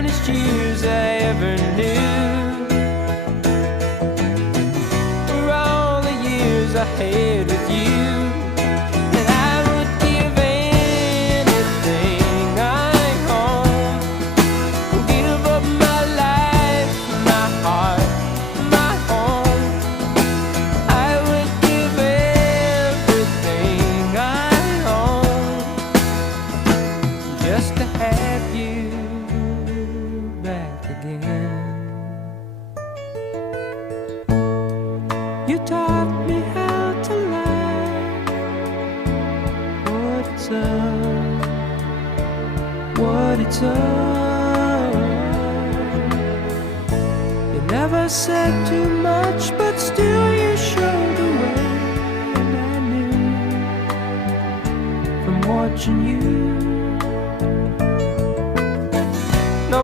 finest years I ever knew were all the years I had with you. And I would give anything I own, give up my life, my heart, my home. I would give everything I own just to have you back again. You taught me how to lie, what it's up. You never said too much, but still you showed the way. And I knew from watching you